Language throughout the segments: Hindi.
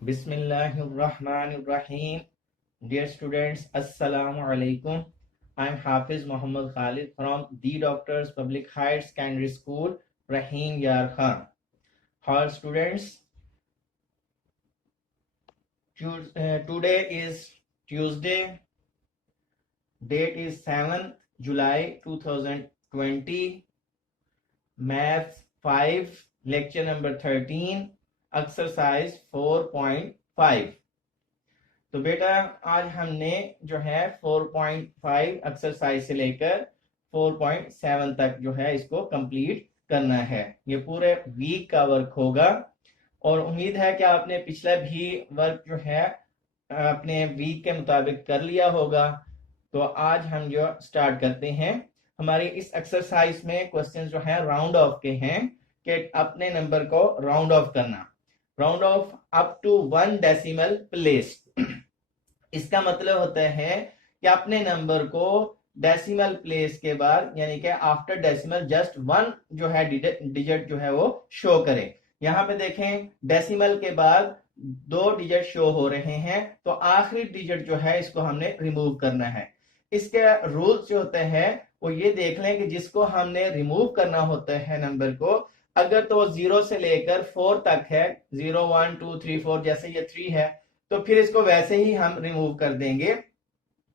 Bismillahirrahmanirrahim. Dear students, Assalamu alaikum. I am Hafiz Muhammad Khalid from The Doctors Public Higher Secondary School, Rahim Yar Khan. All students, today is Tuesday, date is 7th July 2020, Maths 5, lecture number 13, exercise 4.5. तो बेटा आज हमने जो है 4.5 एक्सरसाइज से लेकर 4.7 तक जो है इसको कंप्लीट करना है। ये पूरे वीक का वर्क होगा और उम्मीद है कि आपने पिछला भी वर्क जो है अपने वीक के मुताबिक कर लिया होगा। तो आज हम जो स्टार्ट करते हैं, हमारी इस एक्सरसाइज में क्वेश्चन जो है राउंड ऑफ के हैं कि अपने नंबर को राउंड ऑफ करना, round off up to 1 decimal place. इसका मतलब होता है कि अपने नंबर को डेसिमल प्लेस के बाद यानी कि आफ्टर डेसिमल जस्ट 1 जो है डिजिट जो है वो शो करें। यहां पे देखें डेसिमल के बाद 2 डिजिट शो हो रहे हैं, तो आखिरी डिजिट जो है इसको हमने रिमूव करना है। इसके रूल्स जो होते हैं वो ये देख लें कि जिसको हमने रिमूव करना होता है नंबर को, अगर तो 0 से लेकर 4 तक है, 0 1 2 3 4, जैसे ये 3 है तो फिर इसको वैसे ही हम रिमूव कर देंगे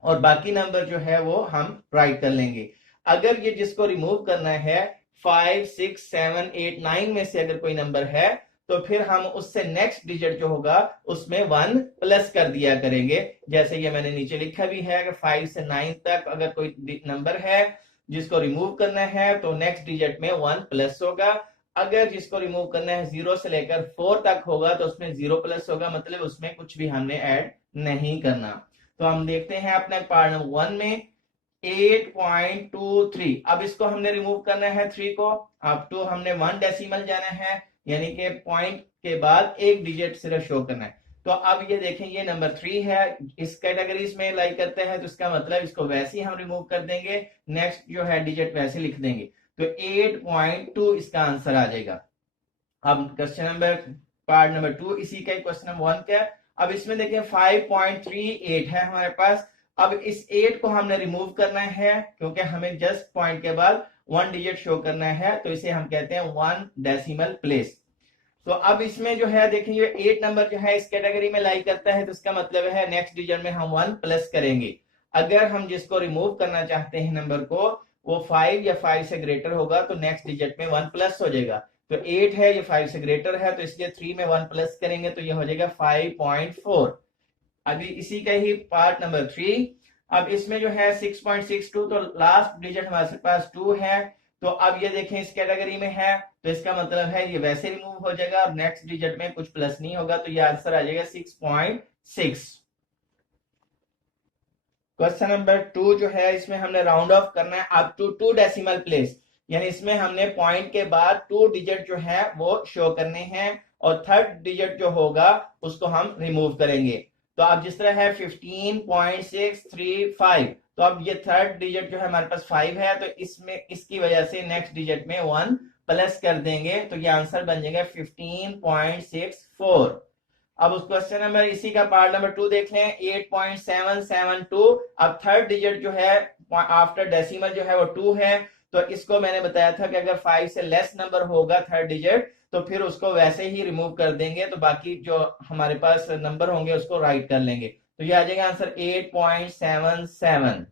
और बाकी नंबर जो है वो हम राइट कर लेंगे। अगर ये जिसको रिमूव करना है 5 6 7 8 9 में से अगर कोई नंबर है तो फिर हम उससे नेक्स्ट डिजिट जो होगा उसमें 1 प्लस कर दिया करेंगे। जैसे ये मैंने नीचे लिखा भी है कि 5 से 9 तक अगर कोई नंबर है जिसको रिमूव करना है तो नेक्स्ट डिजिट में 1 प्लस होगा। अगर जिसको रिमूव करना है 0 से लेकर 4 तक होगा तो उसमें 0 प्लस होगा, मतलब उसमें कुछ भी हमने ऐड नहीं करना। तो हम देखते हैं अपने पार्ट नंबर 1 में 8.23। अब इसको हमने रिमूव करना है 3 को, अप टू हमने 1 डेसिमल जाना है, यानी कि पॉइंट के बाद एक डिजिट सिर्फ शो करना है। तो अब ये देखें ये नंबर 3 है, इस कैटेगरीज में लाई करते हैं तो इसका मतलब इसको वैसे ही हम रिमूव कर देंगे, नेक्स्ट जो है डिजिट वैसे लिख देंगे, तो 8.2 इसका आंसर आ जाएगा। अब क्वेश्चन नंबर पार्ट नंबर 2 इसी का क्वेश्चन नंबर 1 का। अब इसमें देखिए 5.38 है हमारे पास। अब इस 8 को हमने रिमूव करना है क्योंकि हमें जस्ट पॉइंट के बाद 1 डिजिट शो करना है, तो इसे हम कहते हैं 1 डेसिमल प्लेस। तो अब इसमें जो है देखिए ये 8 नंबर जो है इस कैटेगरी में लाई करता है, तो इसका मतलब है नेक्स्ट डिजिट में हम 1 प्लस करेंगे। अगर हम जिसको रिमूव करना चाहते हैं नंबर को वो 5 या 5 से ग्रेटर होगा तो नेक्स्ट डिजिट में 1 प्लस हो जाएगा। तो 8 है, ये 5 से ग्रेटर है, तो इसलिए 3 में 1 प्लस करेंगे तो ये हो जाएगा 5.4। अभी इसी का ही पार्ट नंबर 3। अब इसमें जो है 6.62, तो लास्ट डिजिट हमारे पास 2 है, तो अब ये देखें इस कैटेगरी में है तो इसका मतलब है ये वैसे रिमूव हो जाएगा और नेक्स्ट डिजिट में कुछ प्लस नहीं होगा, तो ये आंसर आ जाएगा 6.6। क्वेश्चन नंबर 2 जो है इसमें हमने राउंड ऑफ करना है अप टू 2 डेसिमल प्लेस, यानी इसमें हमने पॉइंट के बाद 2 डिजिट जो है वो शो करने हैं और थर्ड डिजिट जो होगा उसको हम रिमूव करेंगे। तो अब जिस तरह है 15.635, तो अब ये थर्ड डिजिट जो है हमारे पास 5 है, तो इसमें इसकी वजह से नेक्स्ट डिजिट में 1 प्लस कर देंगे, तो ये आंसर बन जाएगा 15.64। अब उस क्वेश्चन नंबर इसी का पार्ट नंबर 2 देख लें 8.772। अब थर्ड डिजिट जो है आफ्टर डेसिमल जो है वो 2 है, तो इसको मैंने बताया था कि अगर 5 से लेस नंबर होगा थर्ड डिजिट तो फिर उसको वैसे ही रिमूव कर देंगे, तो बाकी जो हमारे पास नंबर होंगे उसको राइट कर लेंगे, तो ये आ जाएगा आंसर 8.77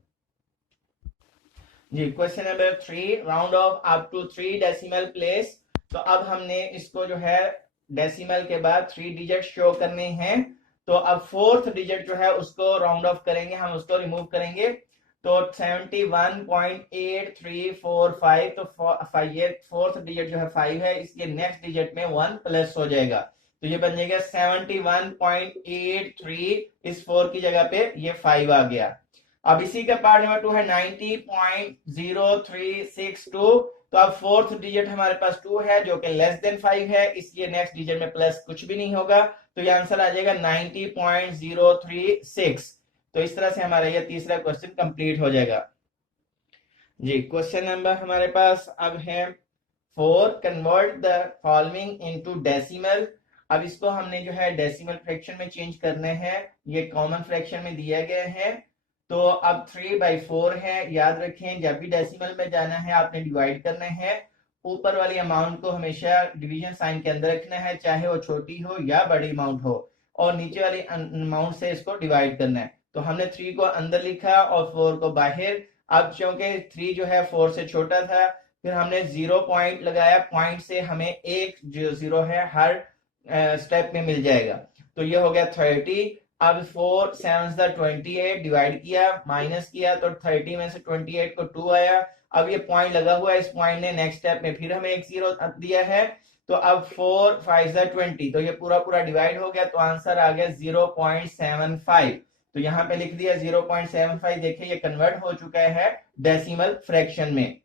जी। Question number 3 round off up to 3 decimal place. तो अब हमने इसको जो है डेसिमल के बाद 3 डिजिट शो करने हैं, तो अब फोर्थ डिजिट जो है उसको राउंड ऑफ करेंगे, हम उसको रिमूव करेंगे, तो 71.8345, तो ये फोर्थ डिजिट जो है 5 है, इसके नेक्स्ट डिजिट में 1 प्लस हो जाएगा, तो ये बन जाएगा 71.83, इस 4 की जगह पे ये 5 आ गया। अब इसी का पार्ट नंबर 2 है 90.0362, तो अब फोर्थ डिजिट हमारे पास 2 है जो कि लेस देन 5 है, इसलिए नेक्स्ट डिजिट में प्लस कुछ भी नहीं होगा, तो ये आंसर आ जाएगा 90.036। तो इस तरह से हमारा ये तीसरा क्वेश्चन कंप्लीट हो जाएगा जी। क्वेश्चन नंबर हमारे पास अब है 4, convert the following into decimal. अब इसको हमने जो है डेसिमल फ्रैक्शन में चेंज करने हैं, ये कॉमन फ्रैक्शन में दिया गया है। तो अब 3/4 है। याद रखें जब भी डेसिमल में जाना है आपने डिवाइड करना है, ऊपर वाली अमाउंट को हमेशा डिवीजन साइन के अंदर रखना है, चाहे वो छोटी हो या बड़ी अमाउंट हो, और नीचे वाली अमाउंट से इसको डिवाइड करना है। तो हमने 3 को अंदर लिखा और 4 को बाहर। अब चूंकि 3 जो है 4 से छोटा था, फिर हमने 0 पॉइंट लगाया, पॉइंट से हमें एक जो 0 है हर स्टेप में मिल जाएगा। तो ये हो गया 30। अब 4 7 28 डिवाइड किया, माइनस किया, तो 30 में से 28 को 2 आया। अब ये पॉइंट लगा हुआ है, इस पॉइंट ने नेक्स्ट स्टेप में फिर हमें एक 0 दिया है। तो अब 4 5 20, तो ये पूरा पूरा डिवाइड हो गया, तो आंसर आ गया 0.75। तो यहाँ पे लिख दिया 0.75। देखिए ये कन्वर्ट हो चुका है डेसिमल फ्रैक्शन में।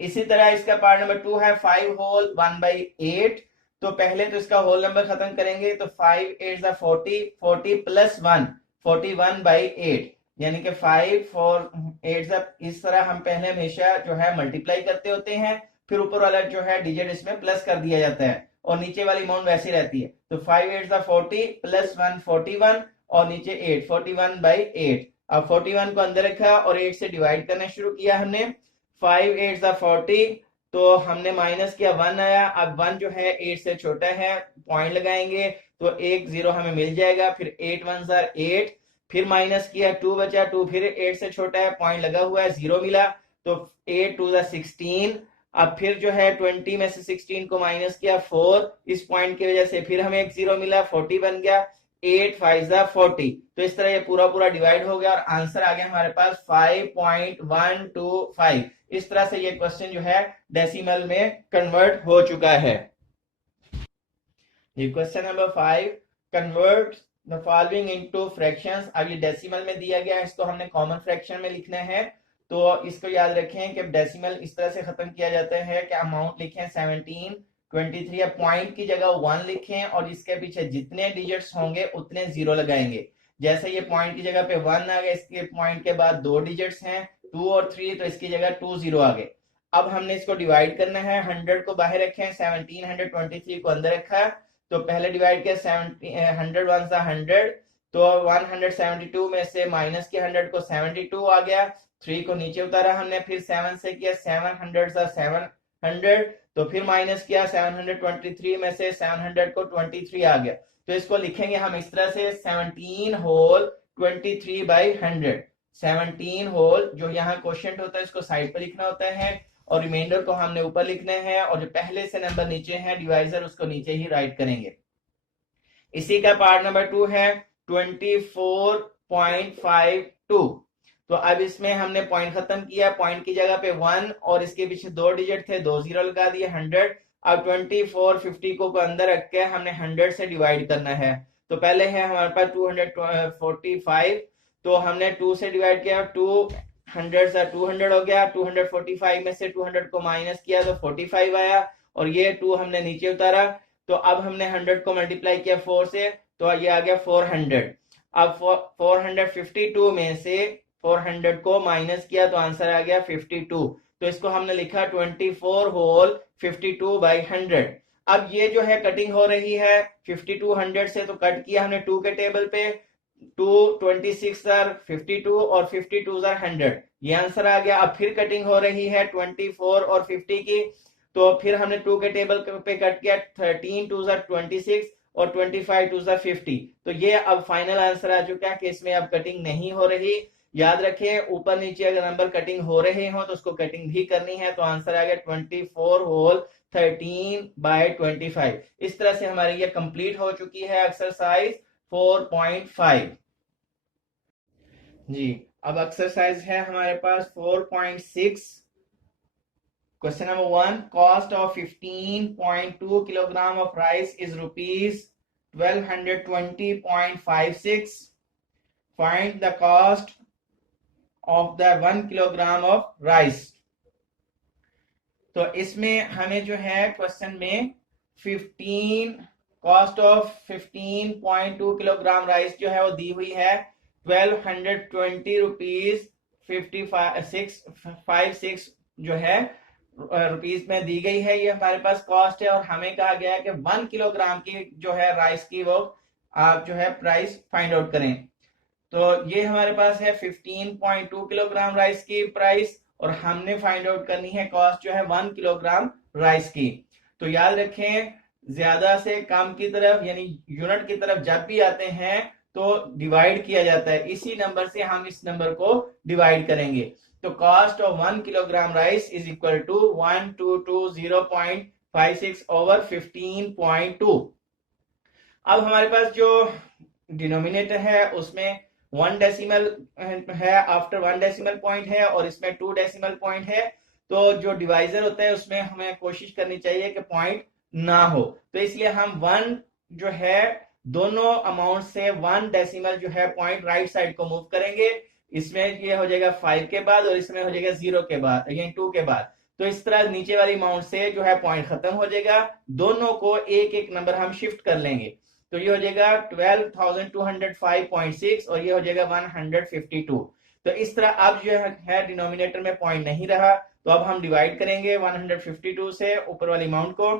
इसी तरह इसका पार्ट नंबर 2 है 5 होल 1/8। तो पहले तो इसका होल नंबर खत्म करेंगे, तो 5 8 40, 40 प्लस 1 41/8, यानी कि 5 4 8 इस तरह हम पहले हमेशा जो है मल्टीप्लाई करते होते हैं, फिर ऊपर वाला जो है डिजिट इसमें प्लस कर दिया जाता है और नीचे वाली अमाउंट वैसी रहती है। तो 5 8 40 प्लस 1 41 और नीचे 8 41/8। अब 41 को अंदर रखा और 8 से डिवाइड करना शुरू किया हमने। 5 8 40, तो हमने माइनस किया, 1 आया। अब 1 जो है 8 से छोटा है, पॉइंट लगाएंगे तो एक 0 हमें मिल जाएगा। फिर 8 1 8, फिर माइनस किया, 2 बचा, 2 फिर 8 से छोटा है, पॉइंट लगा हुआ है, 0 मिला। तो 8 2 16। अब फिर जो है 20 में से 16 को माइनस किया, 4, इस पॉइंट की वजह से फिर हमें एक 0 मिला, 40 बन गया। 8 5 40। तो इस तरह ये पूरा पूरा डिवाइड हो गया और आंसर आ गया हमारे पास 5.125। इस तरह से ये क्वेश्चन जो है डेसिमल में कन्वर्ट हो चुका है। ये question number 5, convert the following into fractions. अब ये डेसिमल में दिया गया है, इसको हमने कॉमन फ्रैक्शन में लिखना है। तो इसको याद रखें कि डेसिमल इस तरह से खत्म किया जाता है कि अमाउंट लिखें 17 23 या पॉइंट की जगह 1 लिखें और इसके पीछे जितने डिजिट्स होंगे उतने 0 लगाएंगे। जैसे ये पॉइंट की जगह पे 1 आ गया, इसके पॉइंट के बाद 2 डिजिट्स हैं 2 और 3, तो इसकी जगह 2 0 आ गए। अब हमने इसको डिवाइड करना है, 100 को बाहर रखें, 1723 को अंदर रखा। तो पहले डिवाइड किया 100 1 100, तो 172 में से माइनस किया 100 को 72 आ गया। 3 को नीचे उतारा हमने, फिर 7 से किया 700 700, तो फिर माइनस किया 723 में से 700 को 23 आ गया। तो इसको लिखेंगे हम इस तरह से 17 होल 23/100। 17 होल जो यहाँ क्वोशिएंट होता है इसको साइड पर लिखना होता है और रिमाइंडर को हमने ऊपर लिखना है, और जो पहले से नंबर नीचे है डिवाइजर उसको नीचे ही राइट करेंगे। इसी का पार्ट नंबर 2 है 24.52। तो अब इसमें हमने पॉइंट खत्म किया, पॉइंट की जगह पे 1 और इसके पीछे 2 डिजिट थे, 2 0 लगा दिए, 100। अब 2450 को अंदर रख के हमने 100 से डिवाइड करना है। तो पहले है हमारे पास 245, तो हमने 2 से डिवाइड किया, 200 200 हो गया। 245 में से 200 को माइनस किया तो 45 आया, और ये 2 हमने नीचे उतारा। तो अब हमने 100 को मल्टीप्लाई किया 4 से, तो ये आ गया 400। अब 452 में से 400 को माइनस किया तो आंसर आ गया 52। तो इसको हमने लिखा 24 होल 52/100। अब ये जो है कटिंग हो रही है 5200 से, तो कट किया हमने 2 के टेबल पे, 2 26 52 और 52 100, ये आंसर आ गया। अब फिर कटिंग हो रही है 24 और 50 की, तो फिर हमने 2 के टेबल पे कट किया, 13 2 26 और 25 2 50। तो ये अब फाइनल आंसर आ चुका है कि इसमें अब कटिंग नहीं हो रही। याद रखें ऊपर नीचे अगर नंबर कटिंग हो रहे हो तो उसको कटिंग भी करनी है। तो आंसर आ गया 24 होल 13/25। इस तरह से हमारी ये कंप्लीट हो चुकी है एक्सरसाइज 4.5। जी अब एक्सरसाइज है हमारे पास 4.6। Question number 1, cost of 15.2 kilogram of rice is ₹1220.56। Find the cost of the 1 kilogram of rice. तो इसमें हमें जो है क्वेश्चन में 15 कॉस्ट ऑफ 15.2 किलोग्राम राइस जो है वो दी हुई है 1220 रुपीज 56 जो है रुपीज में दी गई है, ये हमारे पास कॉस्ट है, और हमें कहा गया है कि 1 किलोग्राम की जो है राइस की वो आप जो है प्राइस फाइंड आउट करें। तो ये हमारे पास है 15.2 किलोग्राम राइस की प्राइस, और हमने फाइंड आउट करनी है कॉस्ट जो है 1 किलोग्राम राइस की। तो याद रखें, ज्यादा से कम की तरफ यानी यूनिट की तरफ जब भी आते हैं तो डिवाइड किया जाता है, इसी नंबर से हम इस नंबर को डिवाइड करेंगे। तो cost of 1 kilogram rice is equal to 1220.56 over 15.2। अब हमारे पास जो डिनोमिनेटर है उसमें 1 डेसिमल है, आफ्टर 1 डेसिमल पॉइंट है, और इसमें 2 डेसिमल पॉइंट है। तो जो डिवाइजर होता है उसमें हमें कोशिश करनी चाहिए कि पॉइंट ना हो, तो इसलिए हम 1 जो है दोनों अमाउंट से 1 डेसिमल जो है पॉइंट राइट साइड को मूव करेंगे। इसमें ये हो जाएगा 5 के बाद, और इसमें हो जाएगा 0 के बाद यानी 2 के बाद। तो इस तरह नीचे वाली अमाउंट से जो है पॉइंट खत्म हो जाएगा, दोनों को एक एक नंबर हम शिफ्ट कर लेंगे। तो ये हो जाएगा 12,205.6 और ये हो जाएगा 152। तो इस तरह अब जो है डिनोमिनेटर में पॉइंट नहीं रहा, तो अब हम डिवाइड करेंगे 152 से ऊपर वाली अमाउंट को।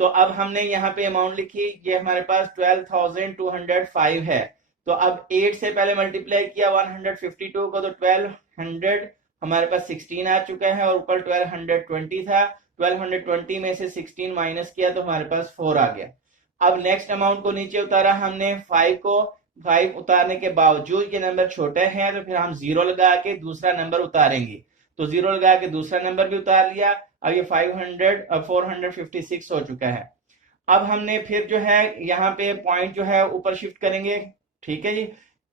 तो अब हमने यहाँ पे अमाउंट लिखी, ये हमारे पास 12,205 है। तो अब 8 से पहले मल्टीप्लाई किया 152 को, तो 1200 हमारे पास 16 आ चुका है, और ऊपर 1220 था। 1220 में से 16 माइनस किया तो हमारे पास 4 आ गया। अब नेक्स्ट अमाउंट को नीचे उतारा हमने 5 को। 5 उतारने के बावजूद ये नंबर छोटे हैं, तो फिर हम 0 लगा के दूसरा नंबर उतारेंगे। तो 0 लगा के दूसरा नंबर भी उतार लिया। अब ये 456 हो चुका है। अब हमने फिर जो है यहाँ पे पॉइंट जो है ऊपर शिफ्ट करेंगे, ठीक है जी।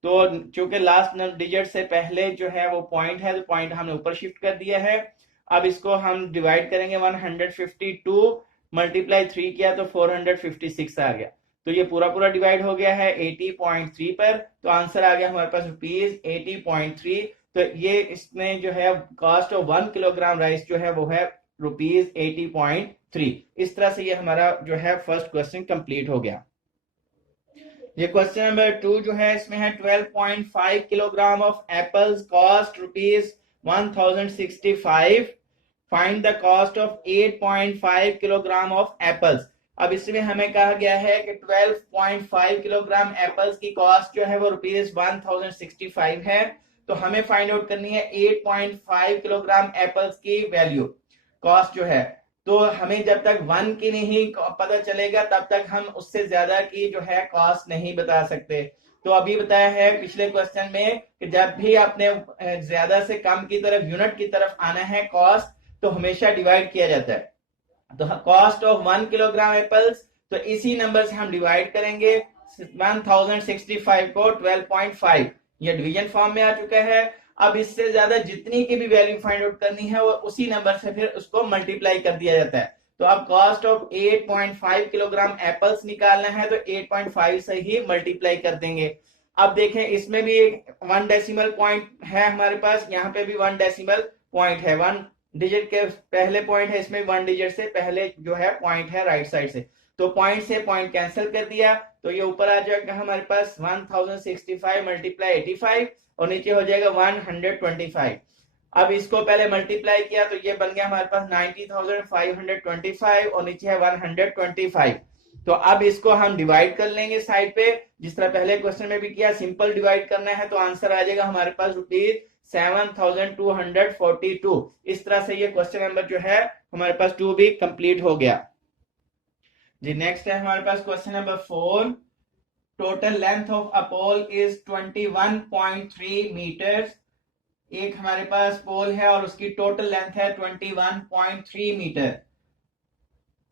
तो चूंकि लास्ट डिजिट से पहले जो है वो पॉइंट है, तो पॉइंट हमने ऊपर शिफ्ट कर दिया है। अब इसको हम डिवाइड करेंगे 152 मल्टीप्लाई 3 किया तो 456 आ गया। तो ये पूरा पूरा डिवाइड हो गया है 80.3 पर। तो आंसर आ गया हमारे पास रुपीज 80.3। तो ये इसमें जो है कॉस्ट ऑफ 1 किलोग्राम राइस जो है वो है रुपीज 80.3। इस तरह से ये हमारा जो है फर्स्ट क्वेश्चन कंप्लीट हो गया। ये क्वेश्चन नंबर 2 जो है इसमें है 12.5 kilogram of apples cost rupees 1065। Find the cost of 8.5 kilogram of apples. अब इसमें हमें कहा गया है कि 12.5 किलोग्राम एप्पल्स की कॉस्ट जो है वो रुपीज 1065 है। तो हमें फाइंड आउट करनी है 8.5 किलोग्राम एप्पल्स की वैल्यू, कॉस्ट जो है। तो हमें जब तक 1 की नहीं पता चलेगा तब तक हम उससे ज्यादा की जो है कॉस्ट नहीं बता सकते। तो अभी बताया है पिछले क्वेश्चन में कि जब भी आपने ज्यादा से कम की तरफ यूनिट की तरफ आना है कॉस्ट, तो हमेशा डिवाइड किया जाता है। तो कॉस्ट ऑफ 1 किलोग्राम एप्पल्स, तो इसी नंबर से हम डिवाइड करेंगे 1065 को 12.5। ये डिवीजन फॉर्म में आ चुका है। अब इससे ज्यादा जितनी की भी वैल्यू फाइंड आउट करनी है वो उसी नंबर से फिर उसको मल्टीप्लाई कर दिया जाता है। तो अब कॉस्ट ऑफ 8.5 किलोग्राम एप्पल्स निकालना है तो 8.5 से ही मल्टीप्लाई कर देंगे। अब देखें इसमें भी 1 डेसिमल पॉइंट है हमारे पास, यहाँ पे भी 1 डेसिमल पॉइंट है। 1 डिजिट के पहले पॉइंट है, इसमें 1 डिजिट से पहले जो है पॉइंट है राइट साइड से। तो पॉइंट से पॉइंट कैंसिल कर दिया, तो ये ऊपर आ जाएगा हमारे पास 1065 मल्टीप्लाई 85 और नीचे हो जाएगा 125। अब इसको पहले मल्टीप्लाई किया तो ये बन गया हमारे पास 90,525 और नीचे है 125। तो अब इसको हम डिवाइड कर लेंगे साइड पे, जिस तरह पहले क्वेश्चन में भी किया, सिंपल डिवाइड करना है। तो आंसर आ जाएगा हमारे पास रुपीज 7,242। इस तरह से ये क्वेश्चन नंबर जो है हमारे पास 2 भी कंप्लीट हो गया जी। नेक्स्ट है हमारे पास question number 4। Total length of a pole is 21.3 metres. एक हमारे पास पोल है और उसकी टोटल लेंथ है 21.3 metre.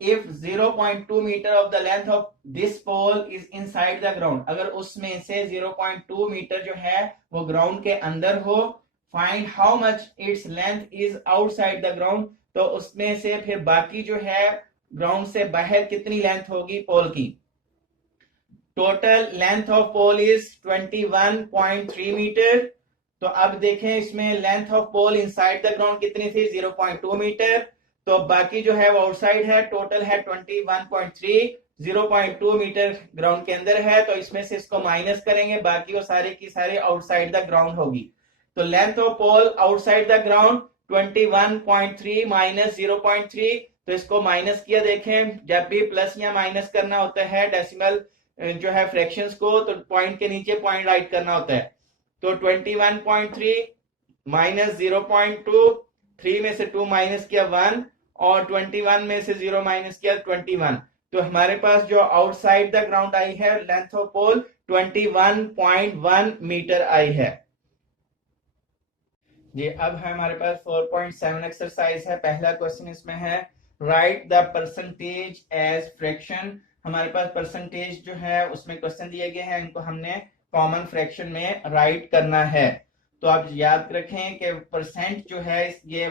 If 0.2 metre of the length of this pole is inside the ground, अगर उसमें से 0.2 मीटर जो है वो ग्राउंड के अंदर हो, find how much its length is outside the ground, तो उसमें से फिर बाकी जो है ग्राउंड से बाहर कितनी लेंथ होगी पोल की। Total length of pole is 21.3 metre. तो अब देखें इसमें length of pole inside the ground कितनी थी, 0.2 मीटर। तो बाकी जो है वो आउटसाइड है, टोटल है 21.3, 0.2 मीटर ग्राउंड के अंदर है। तो इसमें से इसको माइनस करेंगे, बाकी वो सारे की सारे आउटसाइड द ग्राउंड होगी। तो length of pole outside the ground 21.3 minus 0.3, तो इसको माइनस किया। देखें जब भी प्लस या माइनस करना होता है डेसिमल जो है फ्रैक्शंस को, तो पॉइंट के नीचे पॉइंट राइट करना होता है। तो 21.3 माइनस 0.2, 3 में से 2 माइनस किया 1, और 21 में से 0 माइनस किया 21। तो हमारे पास जो आउटसाइड द ग्राउंड आई है लेंथ ऑफ पोल 21.1 मीटर आई है जी। अब है हमारे पास 4.7 एक्सरसाइज है। पहला क्वेश्चन इसमें है write the percentage as fraction. हमारे पास परसेंटेज जो है उसमें क्वेश्चन दिए गए हैं, इनको हमने कॉमन फ्रैक्शन में राइट करना है। तो आप याद रखें कि परसेंट जो है ये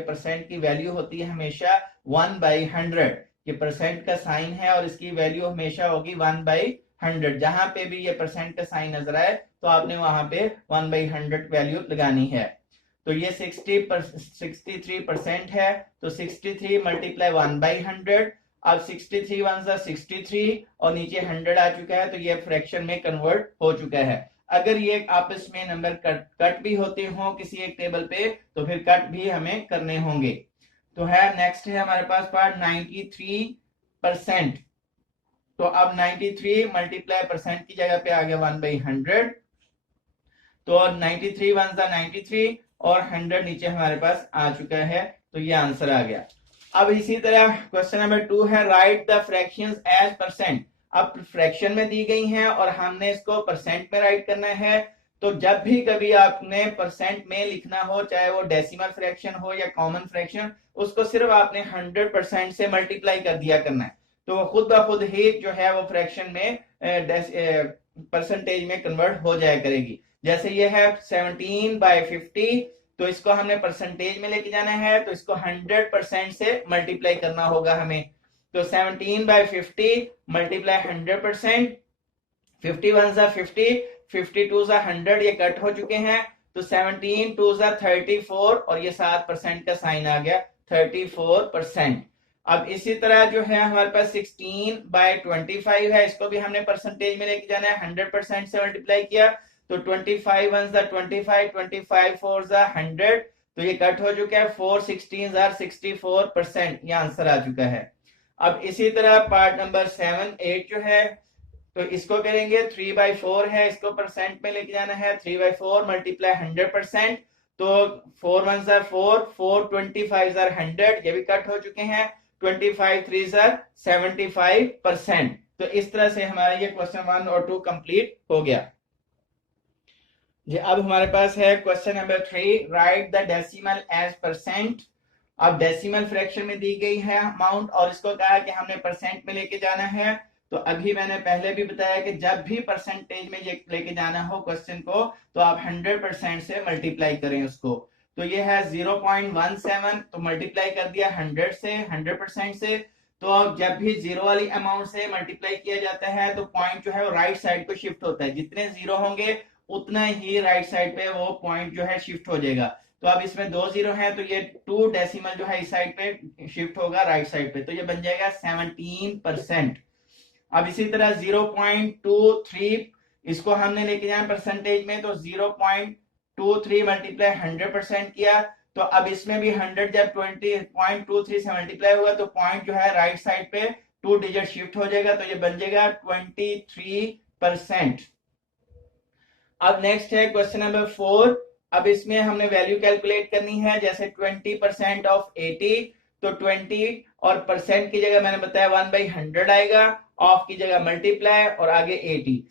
परसेंट की वैल्यू होती है हमेशा 1/100। ये परसेंट का साइन है और इसकी वैल्यू हमेशा होगी 1/100। जहां पे भी ये परसेंट का साइन नजर आए तो आपने वहां पे 1/100 वैल्यू लगानी है। तो ये 63% है, तो 63 मल्टीप्लाई 1/100। अब 63 वन सा 63 और नीचे 100 आ चुका है, तो ये फ्रैक्शन में कन्वर्ट हो चुका है। अगर ये आपस में नंबर कट भी होते हो किसी एक टेबल पे, तो फिर कट भी हमें करने होंगे। तो है नेक्स्ट है हमारे पास पार्ट 93%। तो अब 93 मल्टीप्लाई परसेंट की जगह पे आ गया 1/100। तो 93 वन सा 93 और 100 नीचे हमारे पास आ चुका है, तो ये आंसर आ गया। अब इसी तरह क्वेश्चन नंबर 2 है write the fractions as percent. अब फ्रैक्शन में दी गई हैं और हमने इसको परसेंट में राइट करना है। तो जब भी कभी आपने परसेंट में लिखना हो, चाहे वो डेसिमल फ्रैक्शन हो या कॉमन फ्रैक्शन, उसको सिर्फ आपने 100% से मल्टीप्लाई कर दिया करना है, तो वो खुद ब खुद ही जो है वो फ्रैक्शन में परसेंटेज में कन्वर्ट हो जाया करेगी। जैसे ये है 17/50, तो इसको हमने परसेंटेज में लेके जाना है, तो इसको 100% से मल्टीप्लाई करना होगा हमें। तो 17/50 मल्टीप्लाई 100%, 51 सा 50, 52 सा 100, ये कट हो चुके हैं। तो 17 2 सा 34 और ये 7% का साइन आ गया 34%। अब इसी तरह जो है हमारे पास 16/25 है, इसको भी हमने परसेंटेज में लेके जाना है, 100% से मल्टीप्लाई किया। तो 25 वन सा 25, 25 4 सा 100, तो ये कट हो चुका है। 4 16 64%, ये आंसर आ चुका है। अब इसी तरह पार्ट नंबर 7 8 जो है, तो इसको करेंगे 3/4 है, इसको परसेंट में लेके जाना है। 3/4 मल्टीप्लाई 100%, तो 4 1 सा 4, 4 25 सा 100, ये भी कट हो चुके हैं। 25 3 सा 75%। तो इस तरह से हमारा ये क्वेश्चन 1 और 2 कंप्लीट हो गया जी। अब हमारे पास है question number 3 write the decimal as percent. अब डेसिमल फ्रैक्शन में दी गई है अमाउंट और इसको कहा कि हमने परसेंट में लेके जाना है। तो अभी मैंने पहले भी बताया कि जब भी परसेंटेज में ये लेके जाना हो क्वेश्चन को, तो आप 100% से मल्टीप्लाई करें उसको। तो ये है 0.17, तो मल्टीप्लाई कर दिया 100 से, 100% से। तो अब जब भी जीरो वाली अमाउंट से मल्टीप्लाई किया जाता है, तो पॉइंट जो है वो राइट साइड को शिफ्ट होता है। जितने जीरो होंगे उतना ही राइट साइड पे वो पॉइंट जो है शिफ्ट हो जाएगा। तो अब इसमें 2 जीरो है, तो ये 2 डेसिमल जो है इस साइड पे शिफ्ट होगा राइट साइड पे, तो ये बन जाएगा 17%। अब इसी तरह 0.23, इसको हमने लेके जाना परसेंटेज में, तो 0.23 मल्टीप्लाई 100% किया। तो अब इसमें भी 100 जब 20.23 से मल्टीप्लाई हुआ, तो पॉइंट जो है राइट साइड पे 2 डिजिट शिफ्ट हो जाएगा, तो ये बन जाएगा 23%। अब नेक्स्ट है क्वेश्चन नंबर 4। अब इसमें हमने वैल्यू कैलकुलेट करनी है, जैसे 20% ऑफ 80, तो 20 और परसेंट की जगह मैंने बताया 1/100 आएगा, ऑफ की जगह मल्टीप्लाई और आगे 80।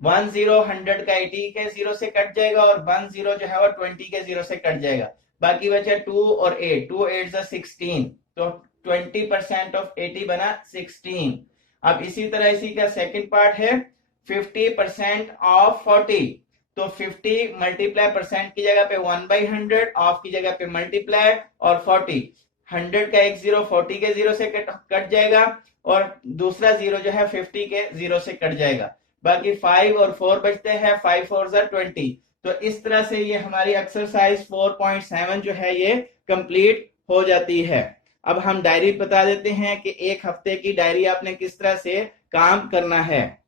1 0 100 का 80 के 0 से कट जाएगा और 1 0 जो है वो 20 के 0 से कट जाएगा। बाकी बचा 2 और 8, 2 8 16, तो 20% ऑफ 80 बना 16। अब इसी तरह इसी का सेकंड पार्ट है 50% ऑफ 40, तो 50 मल्टीप्लाई परसेंट की जगह पे 1/100, ऑफ की जगह पे मल्टीप्लाई और 40। 100 का एक जीरो 40 के जीरो से कट जाएगा और दूसरा जीरो जो है 50 के जीरो से कट जाएगा। बाकी 5 और 4 बचते हैं, 5 4 20। तो इस तरह से ये हमारी एक्सरसाइज 4.7 जो है ये कंप्लीट हो जाती है। अब हम डायरी बता देते हैं कि एक हफ्ते की डायरी आपने किस तरह से काम करना है।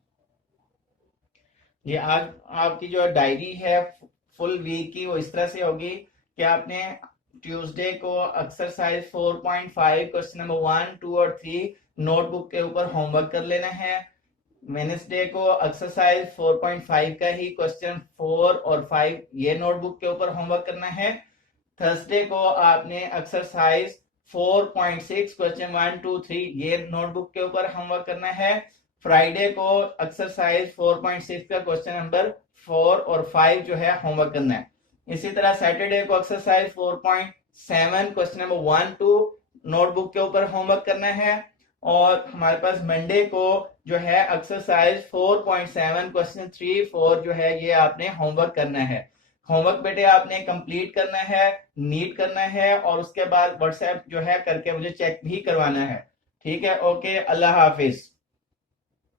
ये आज आपकी जो डायरी है फुल वीक की, वो इस तरह से होगी कि आपने ट्यूसडे को एक्सरसाइज 4.5 क्वेश्चन नंबर 1, 2 और 3 नोटबुक के ऊपर होमवर्क कर लेना है। वेडनेसडे को एक्सरसाइज 4.5 का ही क्वेश्चन 4 और 5 ये नोटबुक के ऊपर होमवर्क करना है। थर्सडे को आपने एक्सरसाइज 4.6 क्वेश्चन 1, 2, 3 ये नोटबुक के ऊपर होमवर्क करना है। फ्राइडे को एक्सरसाइज 4.6 का क्वेश्चन नंबर 4 और 5 जो है होमवर्क करना है। इसी तरह सैटरडे को एक्सरसाइज 4.7 क्वेश्चन नंबर 1, 2 नोटबुक के ऊपर होमवर्क करना है। और हमारे पास मंडे को जो है एक्सरसाइज 4.7 क्वेश्चन 3, 4 जो है ये आपने होमवर्क करना है। होमवर्क बेटे आपने कंप्लीट करना है, नीट करना है और उसके बाद व्हाट्सएप जो है करके मुझे चेक भी करवाना है। ठीक है, ओके, अल्लाह हाफिज।